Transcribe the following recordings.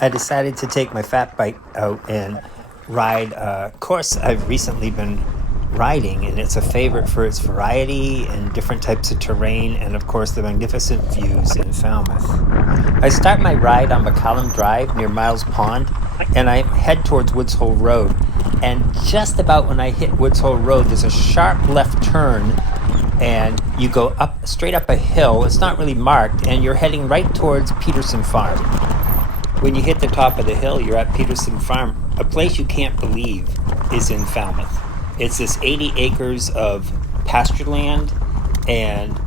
I decided to take my fat bike out and ride a course I've recently been riding, and it's a favorite for its variety and different types of terrain, and of course the magnificent views in Falmouth. I start my ride on McCallum Drive near Miles Pond, and I head towards Woods Hole Road. And just about when I hit Woods Hole Road, there's a sharp left turn, and you go up straight up a hill. It's not really marked, and you're heading right towards Peterson Farm. When you hit the top of the hill, you're at Peterson Farm, a place you can't believe is in Falmouth. It's this 80 acres of pasture land, and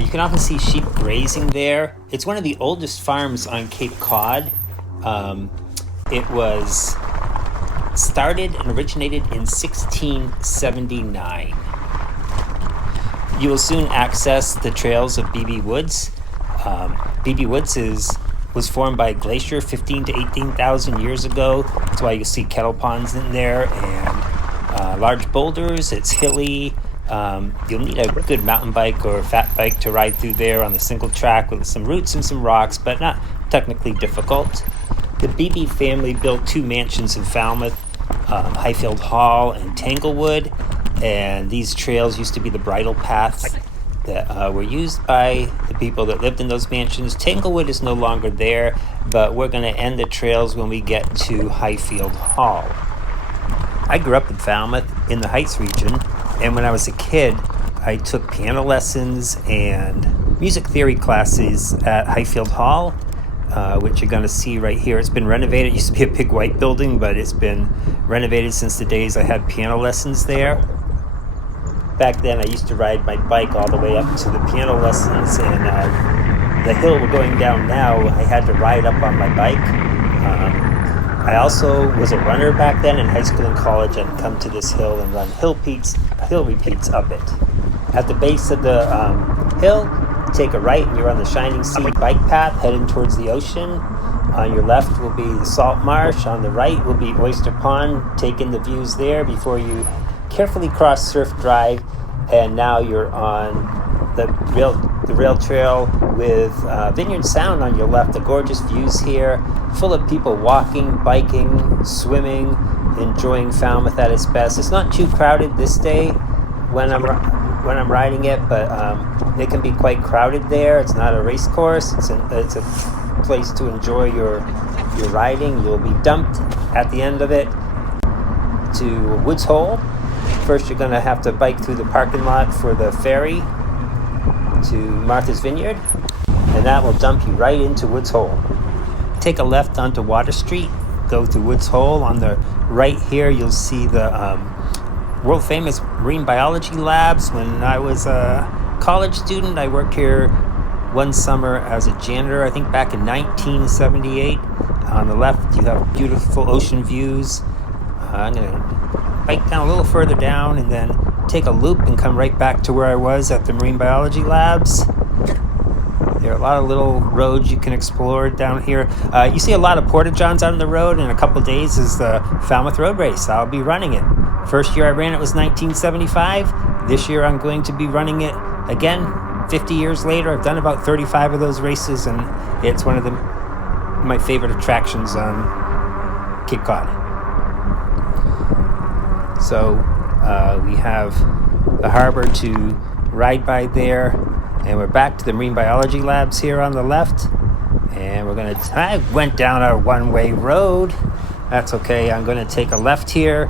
you can often see sheep grazing there. It's one of the oldest farms on Cape Cod. It was started and originated in 1679. You will soon access the trails of Beebe Woods. Beebe Woods was formed by a glacier 15 to 18,000 years ago. That's why you'll see kettle ponds in there and large boulders. It's hilly. You'll need a good mountain bike or fat bike to ride through there on the single track with some roots and some rocks, but not technically difficult. The Beebe family built two mansions in Falmouth, Highfield Hall and Tanglewood, and these trails used to be the bridle paths that were used by the people that lived in those mansions. Tanglewood is no longer there, but we're going to end the trails when we get to Highfield Hall. I grew up in Falmouth in the Heights region, and when I was a kid, I took piano lessons and music theory classes at Highfield Hall, which you're going to see right here. It's been renovated. It used to be a big white building, but it's been renovated since the days I had piano lessons there. Back then, I used to ride my bike all the way up to the piano lessons, and the hill we're going down now, I had to ride up on my bike. I also was a runner back then in high school and college. I'd come to this hill and run hill repeats up it. At the base of the hill, take a right and you're on the Shining Sea bike path heading towards the ocean. On your left will be the salt marsh. On the right will be Oyster Pond. Take in the views there before you carefully cross Surf Drive, and now you're on the rail trail with Vineyard Sound on your left. The gorgeous views here, full of people walking, biking, swimming, enjoying Falmouth at its best. It's not too crowded this day when I'm riding it, but it can be quite crowded there. It's not a race course. It's a place to enjoy your riding. You'll be dumped at the end of it to Woods Hole. First, you're going to have to bike through the parking lot for the ferry to Martha's Vineyard, and that will dump you right into Woods Hole. Take a left onto Water Street, go to Woods Hole. On the right here, you'll see the world famous marine biology labs. When I was a college student, I worked here one summer as a janitor, I think back in 1978. On the left, you have beautiful ocean views. I'm going to bike down a little further down and then take a loop and come right back to where I was at the marine biology labs. There are a lot of little roads you can explore down here. You see a lot of porta-johns out on the road. In a couple of days is the Falmouth Road Race. I'll be running it. First year I ran it was 1975. This year I'm going to be running it again 50 years later. I've done about 35 of those races, and it's one of my favorite attractions on Cape Cod. So we have the harbor to ride by there, and we're back to the marine biology labs here on the left, and I went down a one-way road. That's okay. I'm going to take a left here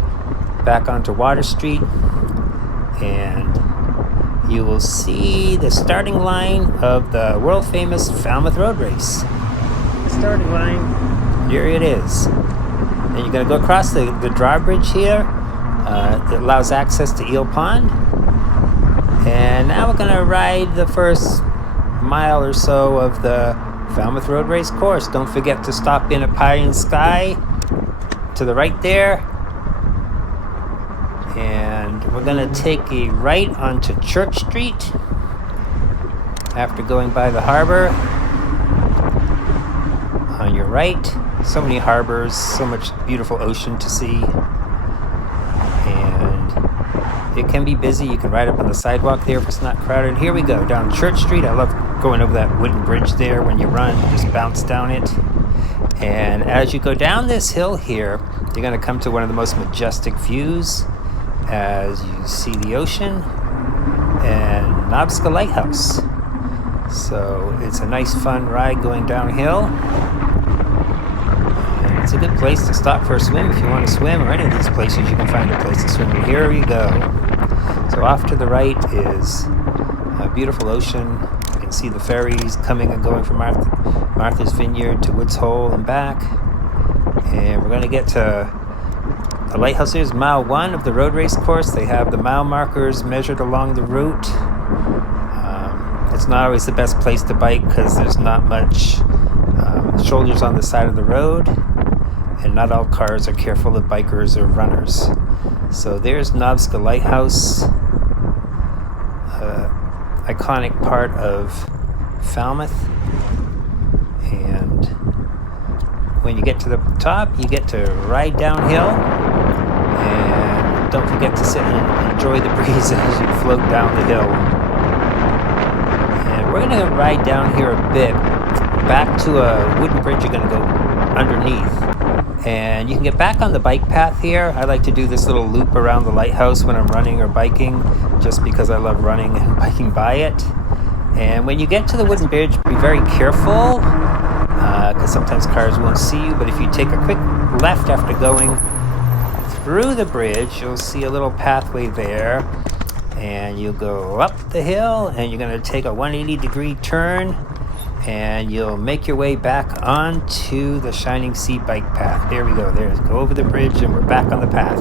back onto Water Street, and you will see the starting line of the world famous Falmouth Road Race. Starting line, here it is. And you're going to go across the drawbridge here. It allows access to Eel Pond. And now we're going to ride the first mile or so of the Falmouth Road Race course. Don't forget to stop in at Pie and Sky to the right there. And we're going to take a right onto Church Street after going by the harbor. On your right, so many harbors, so much beautiful ocean to see. It can be busy. You can ride up on the sidewalk there if it's not crowded. Here we go, down Church Street. I love going over that wooden bridge there when you run. You just bounce down it. And as you go down this hill here, you're going to come to one of the most majestic views as you see the ocean and Nobska Lighthouse. So it's a nice fun ride going downhill. And it's a good place to stop for a swim if you want to swim, or any of these places you can find a place to swim. And here you go. So off to the right is a beautiful ocean. You can see the ferries coming and going from Martha's Vineyard to Woods Hole and back. And we're going to get to the lighthouse. Here's mile 1 of the road race course. They have the mile markers measured along the route. It's not always the best place to bike because there's not much shoulders on the side of the road, and not all cars are careful of bikers or runners. So there's Nobska Lighthouse, iconic part of Falmouth. And when you get to the top, you get to ride downhill, and don't forget to sit and enjoy the breeze as you float down the hill. And we're going to ride down here a bit, back to a wooden bridge you're going to go underneath. And you can get back on the bike path here. I like to do this little loop around the lighthouse when I'm running or biking, just because I love running and biking by it. And when you get to the wooden bridge, be very careful, because sometimes cars won't see you. But if you take a quick left after going through the bridge, you'll see a little pathway there. And you'll go up the hill, and you're going to take a 180-degree turn, and you'll make your way back onto the Shining Sea bike path. There we go. Go over the bridge, and we're back on the path.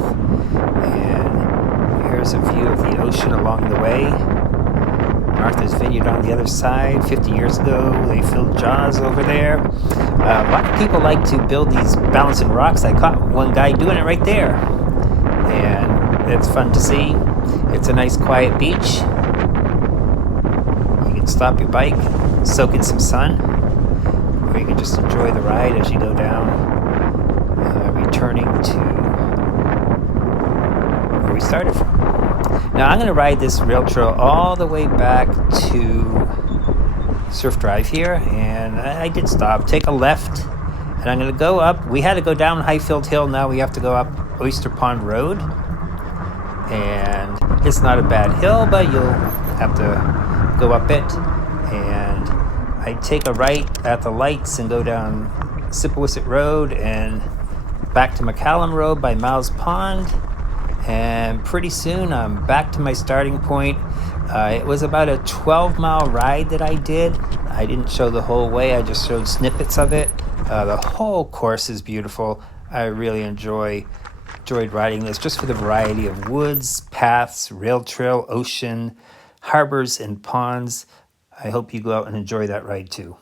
And here's a view of the ocean along the way. Martha's Vineyard on the other side. 50 years ago, they filled Jaws over there. A lot of people like to build these balancing rocks. I caught one guy doing it right there. And it's fun to see. It's a nice quiet beach. You can stop your bike, soak in some sun, or you can just enjoy the ride as you go down, returning to where we started from. Now I'm going to ride this rail trail all the way back to Surf Drive here, and I did stop, take a left, and I'm going to go up. We had to go down Highfield Hill, now we have to go up Oyster Pond Road. And it's not a bad hill, but you'll have to go up it. And I take a right at the lights and go down Sippawisset Road and back to McCallum Road by Miles Pond. And pretty soon I'm back to my starting point. It was about a 12-mile ride that I did. I didn't show the whole way, I just showed snippets of it. The whole course is beautiful. I really enjoyed riding this just for the variety of woods, paths, rail trail, ocean, harbors, and ponds. I hope you go out and enjoy that ride too.